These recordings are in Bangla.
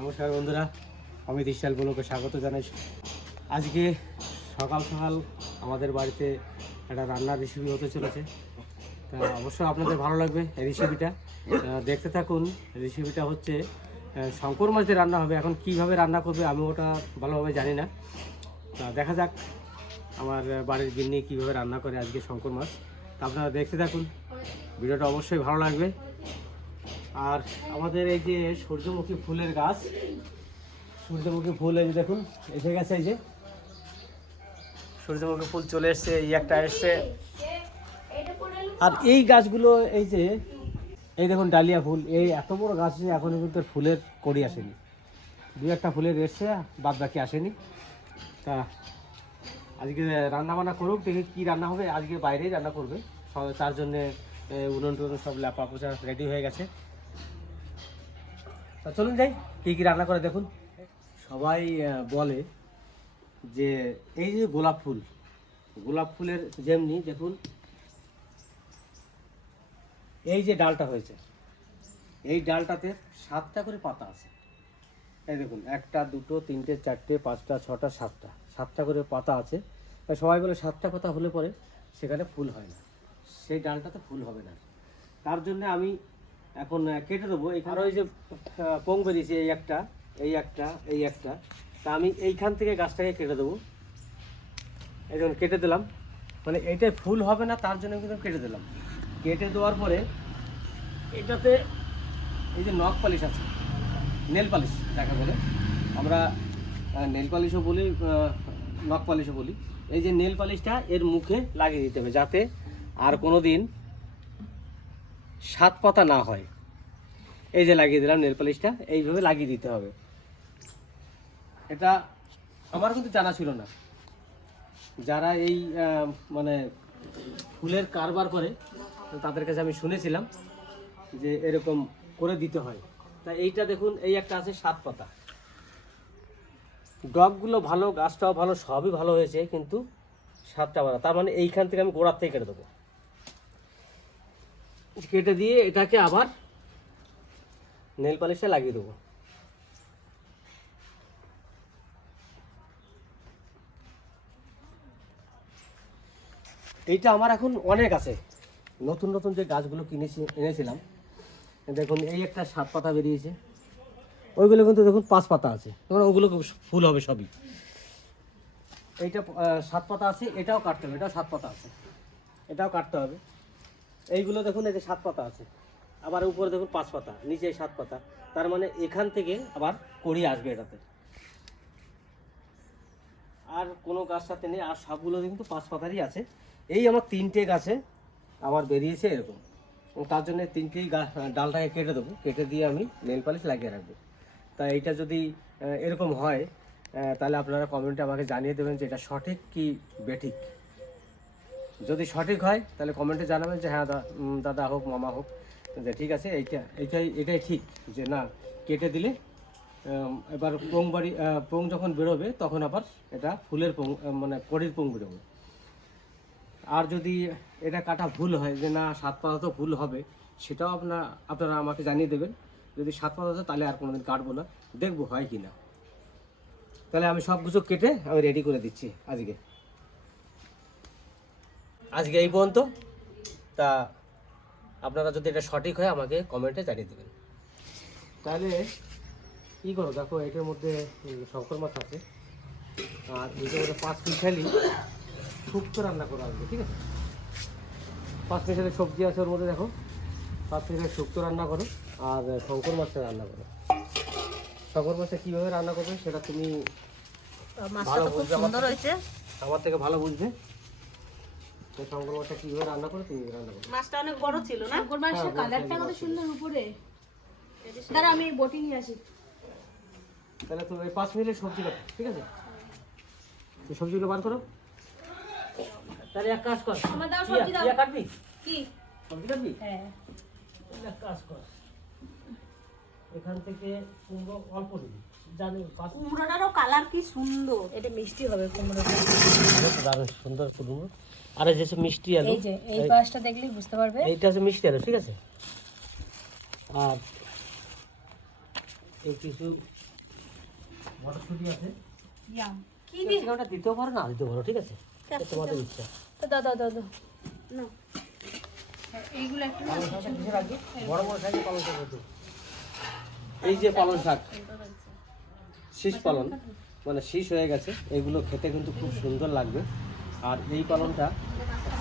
নমস্কার বন্ধুরা, আমি দিশাল বলুকে স্বাগত জানাই। আজকে সকাল সকাল আমাদের বাড়িতে একটা রান্নার রেসিপি হতে চলেছে। তা অবশ্যই আপনাদের ভালো লাগবে এই রেসিপিটা দেখতে থাকুন রেসিপিটা হচ্ছে শঙ্কর মাছ রান্না হবে। এখন কীভাবে রান্না করবে আমি ওটা ভালোভাবে জানি না। তা দেখা যাক আমার বাড়ির গিন্নি কীভাবে রান্না করে আজকে শঙ্কর মাছ। তা আপনারা দেখতে থাকুন, ভিডিওটা অবশ্যই ভালো লাগবে। আর আমাদের এই যে সূর্যমুখী ফুলের গাছ, সূর্যমুখী ফুল এই যে দেখুন, এসে গেছে এই যে। সূর্যমুখী ফুল চলে এসছে, এই একটা এসছে। আর এই গাছগুলো এই যে, এই দেখুন ডালিয়া ফুল, এই এত বড় গাছ এখনও কিন্তু ফুলের কড়ি আসেনি। দু একটা ফুলের এসছে, বাদ বাকি আসেনি। তা আজকে রান্না বান্না করুক, দেখি কী রান্না হবে, আজকে বাইরেই রান্না করবে। তার জন্যে উনুন টুনুন সব ল্যাপা পোচা রেডি হয়ে গেছে। চলুন যাই, কী কী রান্না করে দেখুন। সবাই বলে যে এই যে গোলাপ ফুল, গোলাপ ফুলের যেমনি দেখুন, এই যে ডালটা হয়েছে, এই ডালটাতে সাতটা করে পাতা আছে। এই দেখুন, একটা, দুটো, তিনটে, চারটে, পাঁচটা, ছটা, সাতটা সাতটা করে পাতা আছে। তাই সবাই বলে সাতটা পাতা হলে পরে সেখানে ফুল হয় না। সেই ডালটাতে ফুল হবে না। তার জন্য আমি এখন কেটে দেবো। এখানে ওই যে পোং বেরিয়েছে এই একটা এই একটা এই একটা। তা আমি এইখান থেকে গাছটাকে কেটে দেবো। এই দেখুন কেটে দিলাম। মানে এইটাই ফুল হবে না, তার জন্য কিন্তু কেটে দিলাম। কেটে দেওয়ার পরে এটাতে এই যে নখ পালিশ আছে, নেল পালিশ, যাকে বলে। আমরা নেল পালিশও বলি নখ পালিশও বলি। এই যে নেল পালিশটা এর মুখে লাগিয়ে দিতে হবে, যাতে আর কোনো দিন সাত পাতা না হয়। এই যে লাগিয়ে দিলাম নেল পালিশটা, এইভাবে লাগিয়ে দিতে হবে। এটা আমার কিন্তু জানা ছিল না। যারা এই মানে ফুলের কারবার করে, তাদের কাছে আমি শুনেছিলাম যে এরকম করে দিতে হয়। তা এইটা দেখুন, এই একটা আছে সাত পাতা। ডগগুলো ভালো, গাছটাও ভালো, সবই ভালো হয়েছে, কিন্তু সাতটা পাতা। তার মানে এইখান থেকে আমি গোড়ার থেকে কেটে দেবো। কেটে দিয়ে এটাকে আবার নেল পালিশে লাগিয়ে দেবো। এইটা আমার এখন অনেক আছে। নতুন নতুন যে গাছগুলো কিনেছি এনেছিলাম, দেখুন, এই একটা সাত পাতা বেরিয়েছে। ওইগুলো কিন্তু দেখুন পাঁচ পাতা আছে। তখন ওগুলো ফুল হবে সবই। এইটা সাত পাতা আছে, এটাও কাটতে হবে, এটাও সাত পাতা আছে। এটাও কাটতে হবে। এইগুলো দেখুন, এই যে সাত পাতা আছে। আবার উপরে দেখুন, পাঁচ পাতা, নিচে সাত পাতা। তার মানে এখান থেকে আবার কড়ি আসবে এটাতে। আর কোনো গাছ সাথে নেই, আর সবগুলো কিন্তু পাঁচ পাতারই আছে। এই আমার তিনটে গাছে আমার বেরিয়েছে এরকম। তার জন্য তিনটেই গা- ডালটাকে কেটে দেবো। কেটে দিয়ে আমি নেল পালিশ লাগিয়ে রাখব। তা এইটা যদি এরকম হয় তাহলে আপনারা কমেন্টে আমাকে জানিয়ে দেবেন যে এটা সঠিক কি বেঠিক। যদি সঠিক হয়, তাহলে কমেন্টে জানাবেন যে হ্যাঁ দাদা হোক, মামা হোক, যে ঠিক আছে, এইটা এইটাই এটাই ঠিক যে না, কেটে দিলে এবার পোং বাড়ি পোং যখন বেরোবে, তখন আবার এটা ফুলের পোং মানে কড়ির পোং বেরোবে। আর যদি এটা কাটা ভুল হয়, যে না, সাত পাতা তো ভুল হবে, সেটাও আপনার আপনারা আমাকে জানিয়ে দেবেন। যদি সাত পাতা হয় তাহলে আর কোনোদিন কাটবো না। দেখব হয় কি না। তাহলে আমি সব কিছু কেটে আমি রেডি করে দিচ্ছি আজকে। আজকে এই পর্যন্ত। তা আপনারা যদি এটা সঠিক হয় আমাকে কমেন্টে জানিয়ে দেবেন। তাহলে কী করো? দেখো এটার মধ্যে শঙ্কর মাছ আছে। আর এটার মধ্যে পাঁচ মিশালি শুক্তো রান্না করা আসবে ঠিক আছে? পাঁচ মিশালি সবজি আছে ওর মধ্যে দেখো। পাঁচ মিশালি শুক্তো রান্না করো আর শঙ্কর মাছটা রান্না করো। শঙ্কর মাছটা কীভাবে রান্না করবে সেটা তুমি মাছটা ভালো বুঝবে আমার সুন্দর হয়েছে। আমার থেকে ভালো বুঝবে। তো শঙ্কর মাছটা কীভাবে রান্না করে তুমি রান্না করবে মাছটা অনেক বড় ছিল না? শঙ্কর মাছের কালারটা কত সুন্দর উপরে। দাঁড়া আমি বটি নিয়ে আসি। তাহলে তো এই পাঁচ মিনিটের সবজি কাটো ঠিক আছে? এই সবজিগুলো বার করো। তাহলে এক কাজ কর। আমার দাও সবজি দাও। কাটবি? কি? সবজি কাটবি? হ্যাঁ। এক কাজ কর। এখান থেকে কুমড়ো অল্প দিবি জানি কুমড়োটারও কালার কি সুন্দর। এটা মিষ্টি হবে কুমড়োটা। দারুণ সুন্দর কুমড়ো। আর এই যে মিষ্টি আলু এই যে এই পাশটা দেখলেই বুঝতে পারবে। এইটা হচ্ছে মিষ্টি আলু ঠিক আছে? আর এই কিছু মটরশুঁটি আছে। ইয়াম কি দিতেও পারো না দিতেও পারো ঠিক আছে? তোমাদের ইচ্ছা। তো দাদা দাদা না এইগুলো একটু বড় বড় সাইজে পালং শাক রাখবি এই যে পালং শাক শীষ পালন মানে শীষ হয়ে গেছে। এগুলো খেতে কিন্তু খুব সুন্দর লাগবে। আর এই পালনটা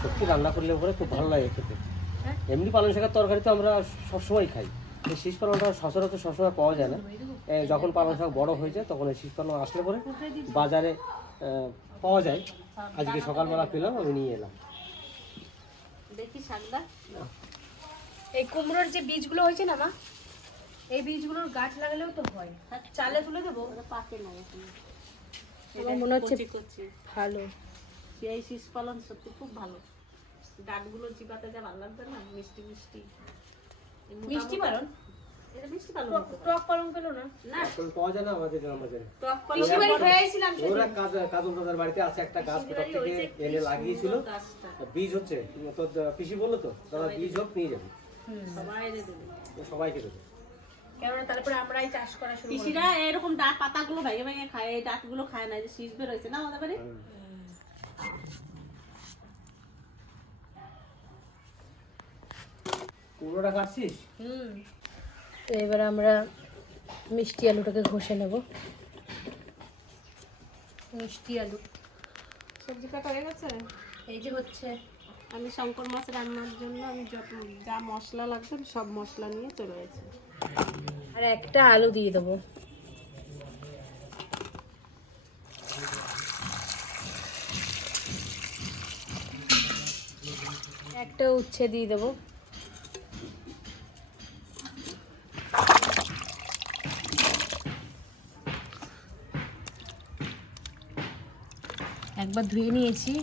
সত্যি রান্না করলে পরে খুব ভালো লাগে খেতে। এমনি পালন শাকের তরকারি তো আমরা সবসময় খাই। এই শীষ পালনটা সচরাচর সবসময় পাওয়া যায় না। যখন পালন শাক বড় হয়ে যায় তখন এই শীষ পালন আসলে পরে বাজারে পাওয়া যায়। আজকে সকালবেলা পেলাম আমি নিয়ে এলাম। দেখি শাকটা। এই কুমড়োর যে বীজগুলো হয়েছে না মা এই বীজগুলোর গাছ লাগালেও তো হয়। চালে তুলে দেবো? পাকে না মনে হচ্ছে ভালো। এই শীষ পালন সত্যি খুব ভালো। ডাটগুলো চিবাতে যা ভালো লাগবে না মিষ্টি মিষ্টি। মিষ্টি পালন? এটা মিষ্টি পালন টক পালন পেল না? না। এখন পাওয়া যায় না আমাদের গ্রাম বাজারে। টক পালন বাড়ি ওরা কাজ কাজল দাদার বাড়িতে আছে একটা গাছ কোথা থেকে এনে লাগিয়েছিল। বীজ হচ্ছে। তো পিসি বলল তো দাদা বীজ হোক নিয়ে যাবে। সবাই দেবে। সবাইকে দেবে। কেননা তারপরে আমরাই চাষ করা শুরু এরকম ডাক পাতাগুলো ভেঙে ভেঙে খায় এই ডাকগুলো খায় না এই যে শীষ বের হয়েছে না আমাদের বাড়ি? কুমড়োটা কাটছিস হুম। তো এবার আমরা মিষ্টি আলুটাকে ঘষে নেব। মিষ্টি আলু। সবজি কাটা হয়ে গেছে? এই যে হচ্ছে। আমি শঙ্কর মাছ রান্নার জন্য আমি যত যা মশলা লাগবে আমি সব মশলা নিয়ে চলে গেছি। আর একটা আলু দিয়ে দেবো। একটা উচ্ছে দিয়ে দেবো। একবার ধুয়ে নিয়েছি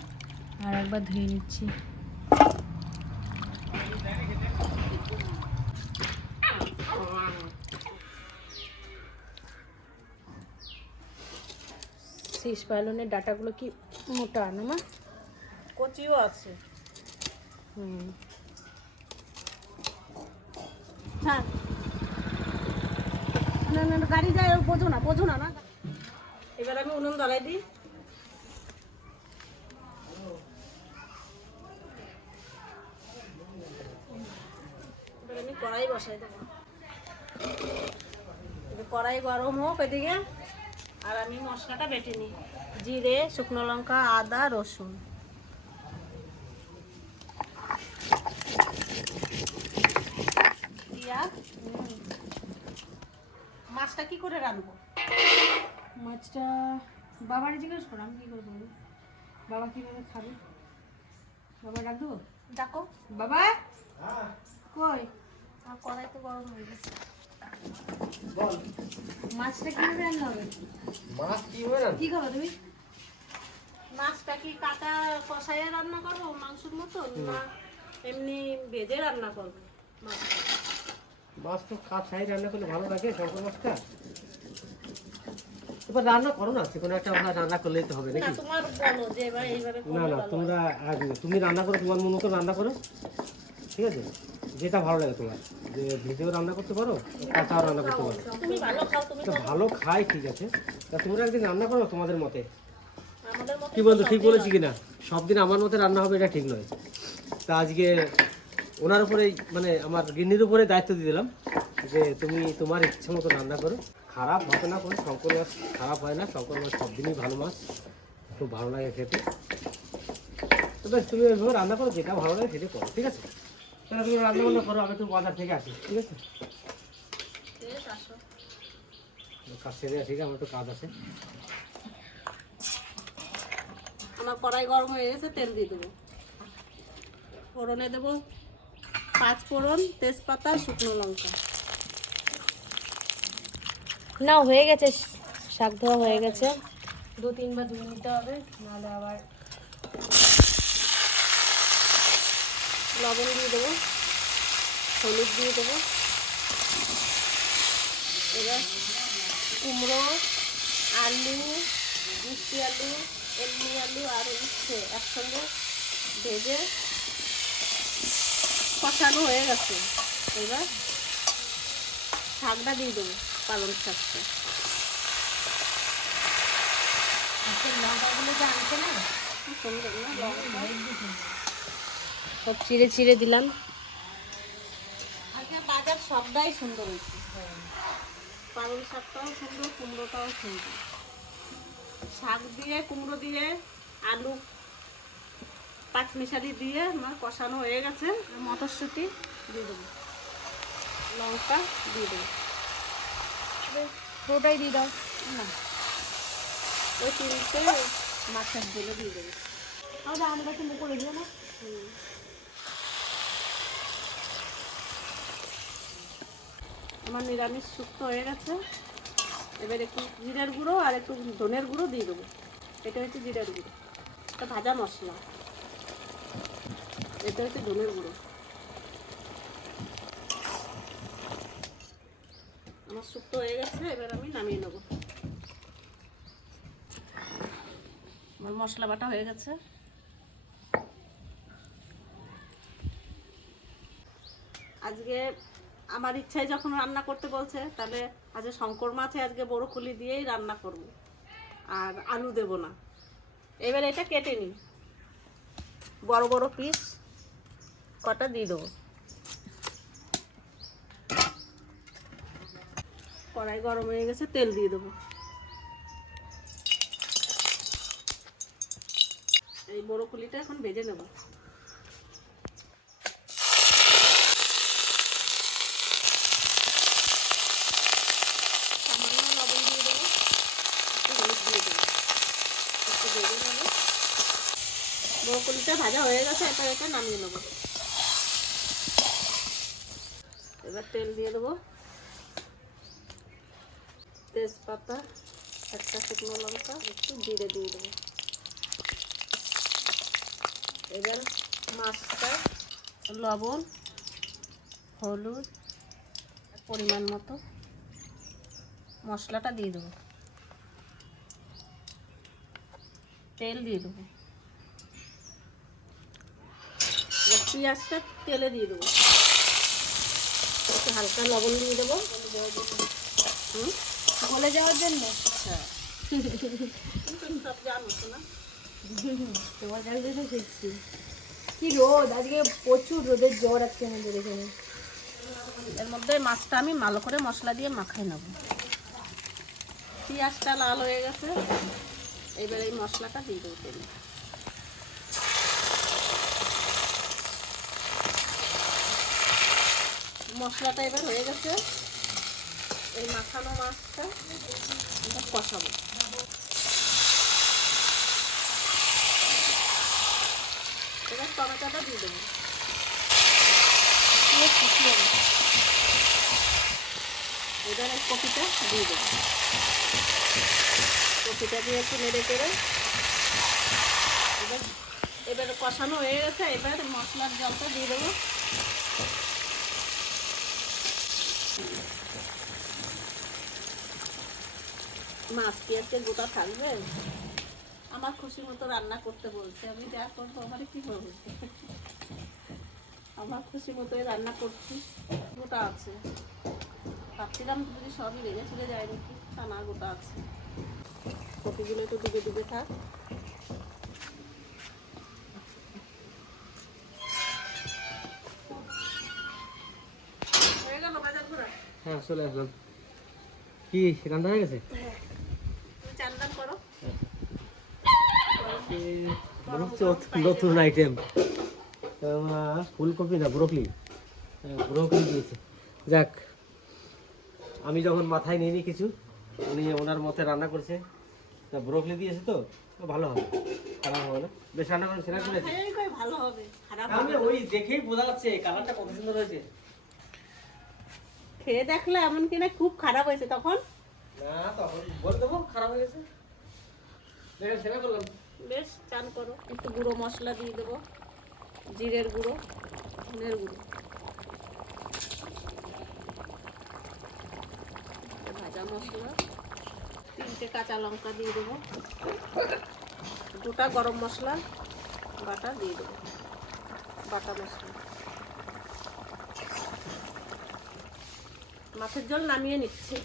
আর একবার ধুয়ে নিচ্ছি। শীষ পালনের ডাটাগুলো কি মোটা না মা কচিও আছে। হুম। হ্যাঁ। না না না, গাড়ি যায় বোঝো না বোঝো না না। এবার আমি উনুন ধরাই দিই। কড়াই বসাই দেবো। কড়াই গরম হোক এদিকে আর আমি মশলাটা বেটে নিই। জিরে শুকনো লঙ্কা আদা রসুন। মাছটা কি করে রাখব মাছটা বাবারে জিজ্ঞেস করো আমি কী করে বলব বাবা কীভাবে খাবে? বাবা দেবো ডাকো। বাবা? কই? কড়াই তো গরম হয়ে গেছে। বল। মাছটা কীভাবে রান্না হবে? মাছ কি হবে না কী খাবে তুমি? মাছটা কি কাটা কষাইয়ে রান্না করব মাংসের মতো? না এমনি ভেজে রান্না করব? মাছ। তো রান্না করলে ভালো লাগে শঙ্কর মাছটা। এবার রান্না করো না যে কোনো একটা আমরা রান্না করলেই তো হবে না নাকি? না না তোমরা তুমি রান্না করো তোমার মন মতো রান্না করো। ঠিক আছে? যেটা ভালো লাগে তোমার যে ভেজেও রান্না করতে পারো কাঁচাও রান্না করতে পারো। তুমি ভালো খাও তুমি তো ভালো খাই ঠিক আছে। তা তোমরা একদিন রান্না করো তোমাদের মতে। কি বন্ধু ঠিক বলেছি কিনা? সব দিন আমার মতে রান্না হবে এটা ঠিক নয়। তা আজকে ওনার উপরেই মানে আমার গিন্নির উপরে দায়িত্ব দিয়ে দিলাম যে তুমি তোমার ইচ্ছে মতো রান্না করো। খারাপ হবে না কোনো শঙ্কর মাছ খারাপ হয় না শঙ্কর মাছ সব দিনই ভালো মাছ খুব ভালো লাগে খেতে। তো তুমি ওইভাবে রান্না করো যেটা ভালো লাগে সেটা করো ঠিক আছে? তাহলে তুমি রান্না বান্না করো আমি তো বাজার থেকে আসি ঠিক আছে। কাজ সেরে আসি আমার তো কাজ আছে। আমার কড়াই গরম হয়ে গেছে তেল দিয়ে দেবো। ফোড়নে দেবো পাঁচ ফোড়ন তেজপাতা শুকনো লঙ্কা। না হয়ে গেছে শাক ধোয়া হয়ে গেছে। দু তিনবার ধুয়ে নিতে হবে নাহলে আবার লবণ দিয়ে দেবো। হলুদ দিয়ে দেবো। এবার কুমড়ো আলু মিষ্টি আলু এমনি আলু আর উচ্ছে একসঙ্গে ভেজে কষানো হয়ে গেছে। এবার শাকটা দিয়ে দেবো পালং শাকটা। আজকের লঙ্কাগুলো যে আনছে না সুন্দর না? লঙ্কা? সব চিড়ে চিড়ে দিলাম। আজকে বাজার সবটাই সুন্দর হয়েছে। পালং শাকটাও সুন্দর কুমড়োটাও সুন্দর। শাক দিয়ে কুমড়ো দিয়ে আলু পাঁচমিশালি দিয়ে আমার কষানো হয়ে গেছে। মটরশুঁটি দিয়ে দেবো। লঙ্কা দিয়ে দেবো। পুরোটাই দিয়ে দাও। না ওই তিনটে মাছের দিলে দিয়ে দেবো। কাছে মুখ করে দিও না? হুম। আমার নিরামিষ শুক্তো হয়ে গেছে। এবার একটু জিরের গুঁড়ো আর একটু ধনের গুঁড়ো দিয়ে দেবো। এটা হচ্ছে জিরের গুঁড়ো। এটা ভাজা মশলা। এটা হচ্ছে ধনের গুঁড়ো। আমার শুক্তো হয়ে গেছে, এবার আমি নামিয়ে নেব। আমার মশলা বাটা হয়ে গেছে। আজকে আমার ইচ্ছায় যখন রান্না করতে বলছে, তাহলে আজকে শঙ্কর মাছে আজকে বড় খুলি দিয়েই রান্না করব। আর আলু দেব না। এবার এটা কেটে নিই। বড় বড় পিস কটা দিয়ে দেবো? কড়াই গরম হয়ে গেছে, তেল দিয়ে দেবো। এই বড় খুলিটা এখন ভেজে নেব সামান্য লবণ দিয়ে দেবো একটু হলুদ দিয়ে দেবো একটু ভেজে নেব বরকলিটা ভাজা হয়ে গেছে এটা এটা নামিয়ে নেব। এবার তেল দিয়ে দেবো। তেজপাতা, একটা শুকনো লঙ্কা, একটু জিরে দিয়ে দেবো। এবার মাছটা লবণ, হলুদ, পরিমাণ মতো মশলাটা দিয়ে দেবো। তেল দিয়ে দেবো এবার পেঁয়াজটা তেলে দিয়ে দেবো। একটু হালকা লবণ দিয়ে দেবো। হুম? গলে যাওয়ার জন্য? হ্যাঁ। সব জানো না তোমার কাছে তো শিখছি কি রোদ আজকে প্রচুর রোদের জ্বর আজকে আমাদের এখানে। এর মধ্যে মাছটা আমি ভালো করে মশলা দিয়ে মাখাই নেব। পেঁয়াজটা লাল হয়ে গেছে। এবার এই মশলাটা দিয়ে দেবো তেলে। মশলাটা এবার হয়ে গেছে। এই মাখানো মাছটা এবার কষাবো। এবার টমেটোটা দিয়ে দেবো। দিয়ে নেব। এবার এই কপিটা দিয়ে দেবো। কপিটা দিয়ে একটু নেড়ে করে এবার এবার কষানো হয়ে গেছে। এবার মশলার জলটা দিয়ে দেবো। মাছ কি আজকে গোটা থাকবে? আমার খুশি মতো রান্না করতে বলছে। আমি যা করব আমার কি করব আমার খুশি মতোই রান্না করছি। গোটা আছে। ভাবছিলাম যদি সবই রেগে চলে যায় নাকি তা না গোটা আছে। কপিগুলো একটু ডুবে ডুবে থাক। হয়ে হ্যাঁ চলে আসলাম। কি রান্না হয়ে গেছে তুমি চান টান করো মনে হচ্ছে অত- নতুন আইটেম ফুলকপি না ব্রোকলি ব্রোকলি দিয়েছে যাক আমি যখন মাথায় নিইনি কিছু উনি ওনার মতে রান্না করছে তা ব্রোকলি দিয়েছে তো ভালো হবে। খারাপ হবে না? বেশ রান্না করেন সেরা করেছে ভালো হবে খারাপ আমি হবে। ওই দেখেই বোঝা যাচ্ছে কালারটা কত সুন্দর হয়েছে। খেয়ে দেখলে এমন কিনা খুব খারাপ হয়েছে তখন? না তখন বলে দেবো খারাপ হয়ে গেছে। দেখেন সেরা করলাম। বেশ, চান করো। একটু গুঁড়ো মশলা দিয়ে দেবো। জিরের গুঁড়ো, ধনের গুঁড়ো। ভাজা মশলা। তিনটে কাঁচা লঙ্কা দিয়ে দেবো। দুটা গরম মশলা, বাটা দিয়ে দেবো। বাটা মশলা। মাছের জল নামিয়ে নিচ্ছি।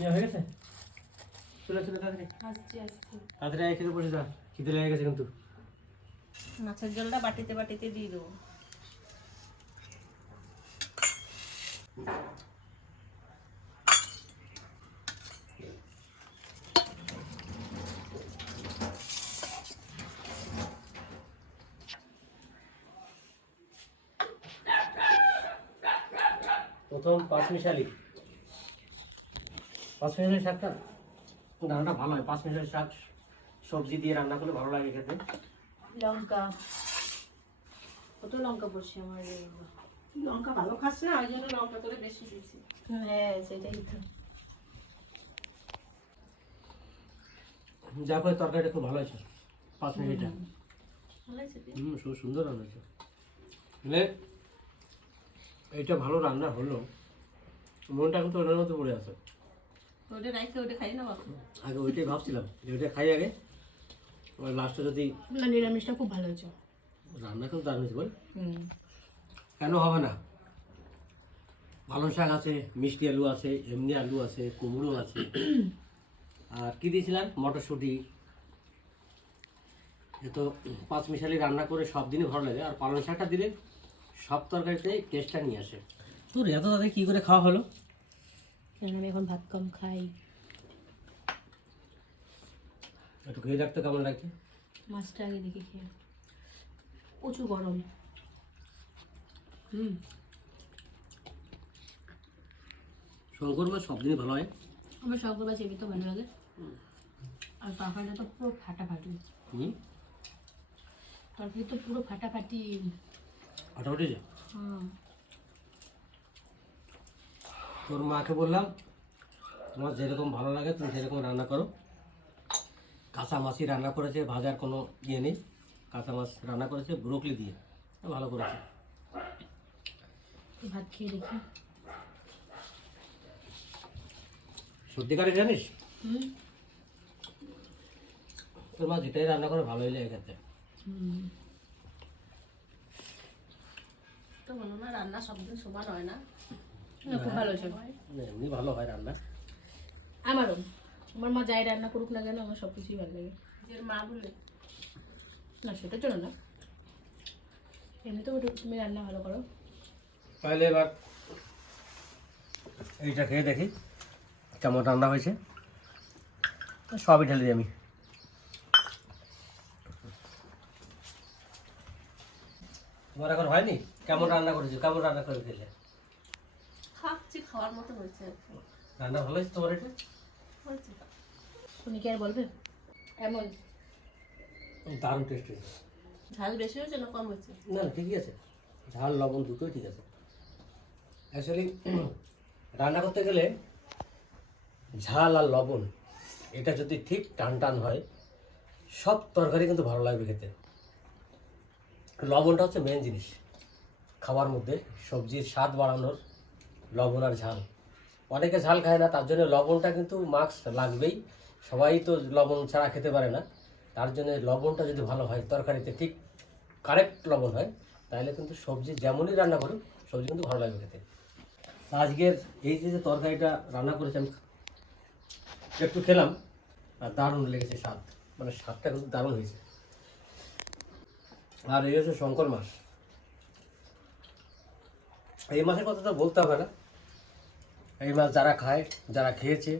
ইয়ে হয়ে গেছে? চলে চলে তাড়াতাড়ি। আসছি আসছি। তাড়াতাড়ি আয় খেতে বসে যা। খিদে লেগে গেছে কিন্তু। মাছের জলটা বাটিতে বাটিতে দিয়ে দেবো। প্রথম পাঁচ মিশালি। পাঁচ মিশালি শাকটা রান্নাটা ভালো হয়। পাঁচ মিশালি শাক সবজি দিয়ে রান্না করলে ভালো লাগে খেতে। লঙ্কা। কত লঙ্কা পড়ছে আমার লঙ্কা ভালো খাস না ওই জন্য লঙ্কা করে বেশি দিয়েছি। হ্যাঁ সেটাই তো। যা করে তরকারিটা খুব ভালো হয়েছে পাঁচ মিনিটটা ভালো হুম খুব সুন্দর রান্না হয়েছে। মানে এইটা ভালো রান্না হলো মনটা কিন্তু ওটার মতো পড়ে আছে। ওটা রাইখে ওটা খাই না বাপু আগে ওইটাই ভাবছিলাম ওইটা খাই আগে। ওই লাস্টে যদি না নিরামিষটা খুব ভালো হয়েছে। রান্না কিন্তু দারুণ হয়েছে বল। কেন হবে না? পালং শাক আছে মিষ্টি আলু আছে এমনি আলু আছে কুমড়ো আছে। আর কি দিয়েছিলাম? মটরশুঁটি। এ তো পাঁচ মিশালি রান্না করে সব দিনই ভালো লাগে। আর পালং শাকটা দিলে সব তরকারিতে টেস্টটা নিয়ে আসে। তোর এত তাদের কী করে খাওয়া হলো? কারণ আমি এখন ভাত কম খাই। একটু খেয়ে রাখতে কেমন লাগছে? মাছটা আগে দেখে খেয়ে প্রচুর গরম। হুম। শঙ্কর মাছ সব দিনই ভালো হয়? আমার শঙ্কর মাছ এমনি তো ভালো লাগে আর পাখাটা তো পুরো ফাটাফাটি। হুম? তরকারি তো পুরো ফাটাফাটি। ফাটাফাটি যে? হুম। তোর মাকে বললাম তোমার যেরকম ভালো লাগে তুমি সেরকম রান্না করো। কাঁচা মাছই রান্না করেছে ভাজার কোনো ইয়ে নেই। কাঁচা মাছ রান্না করেছে ব্রোকলি দিয়ে। ভালো করেছে। ভাত খেয়ে দেখি। কাটে জানিস? তোর মা যেটাই রান্না করে ভালোই লাগে খেতে। তো বলো না রান্না সব দিন সমান হয় না, খুব ভালো হয়েছে না, এমনি ভালো হয় রান্না। আমারও। আমার মা যাই রান্না করুক না কেন আমার সব কিছুই ভালো লাগে। নিজের মা বলে। না সেটার জন্য না। এমনিতেও তুমি রান্না ভালো করো। তাহলে এবার এইটা খেয়ে দেখি কেমন রান্না হয়েছে। সবই ঢেলে দিই আমি। তোমার এখন হয়নি? কেমন রান্না করেছ? কেমন রান্না করে খেলে? খাচ্ছি খাওয়ার মতো হয়েছে রান্না ভালো হয়েছে তোমার এটা? হয়েছে শুনি কি আর বলবে? এমন। দারুণ টেস্ট হয়েছে। ঝাল বেশি হয়েছে না কম হয়েছে? না না ঠিকই আছে। ঝাল লবণ দুটোই ঠিক আছে। অ্যাকচুয়ালি রান্না করতে গেলে ঝাল আর লবণ এটা যদি ঠিক টান টান হয় সব তরকারি কিন্তু ভালো লাগবে খেতে। লবণটা হচ্ছে মেন জিনিস। খাওয়ার মধ্যে সবজির স্বাদ বাড়ানোর লবণ আর ঝাল। অনেকে ঝাল খায় না, তার জন্য লবণটা কিন্তু মাস্ক লাগবেই। সবাই তো লবণ ছাড়া খেতে পারে না। তার জন্য লবণটা যদি ভালো হয়, তরকারিতে ঠিক কারেক্ট লবণ হয়, তাহলে কিন্তু সবজি যেমনই রান্না করুক, সবজি কিন্তু ভালো লাগবে খেতে। আজকের এই যে তরকারিটা রান্না করেছি আমি, একটু খেলাম, আর দারুণ লেগেছে স্বাদ। মানে স্বাদটা কিন্তু দারুণ হয়েছে। আর এই হচ্ছে শঙ্কর মাছ এই মাছের কথা তো বলতে হবে না। এই মাছ যারা খায় যারা খেয়েছে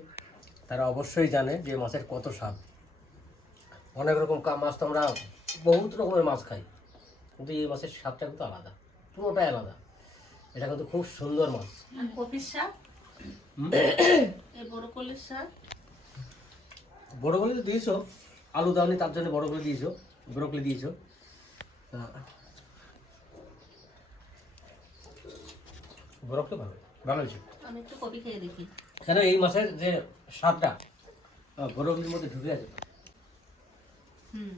তারা অবশ্যই জানে যে মাছের কত স্বাদ। অনেক রকম মাছ তো আমরা বহুত রকমের মাছ খাই কিন্তু এই মাছের স্বাদটা কিন্তু আলাদা পুরোটাই আলাদা। এটা কিন্তু খুব সুন্দর মাছ। আর কপির শাক হুম? বড় শাক তো দিয়েছ আলু দাওনি তার জন্য বড় করে দিয়েছ ব্রোকলি দিয়েছ। ব্রোকলি ভালো ভালো হয়েছে? আমি একটু কপি খেয়ে দেখি। কেন এই মাছের যে স্বাদটা? ব্রোকলির মধ্যে ঢুকে আছে হুম।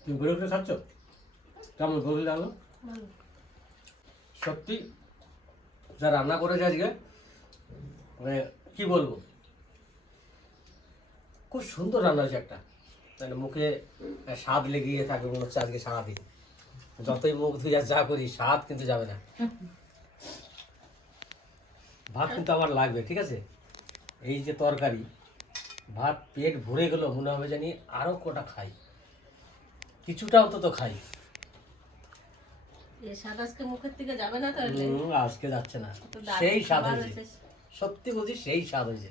তুমি ব্রোকলি খাচ্ছ? কেমন ব্রোকলি আলু সত্যি যা রান্না করেছে আজকে মানে কি বলব? খুব সুন্দর রান্না হয়েছে একটা। মানে মুখে স্বাদ লেগিয়ে থাকে মনে হচ্ছে আজকে সারাদিন। যতই মুখ ধুই আর যা করি স্বাদ কিন্তু যাবে না। ভাত কিন্তু আমার লাগবে ঠিক আছে? এই যে তরকারি ভাত পেট ভরে গেল মনে হবে জানি আরও কটা খাই। কিছুটা অন্তত খাই। আজকে মুখের যাবে না আজকে যাচ্ছে না। সেই স্বাদ হয়েছে। সত্যি বলছি সেই স্বাদ হয়েছে।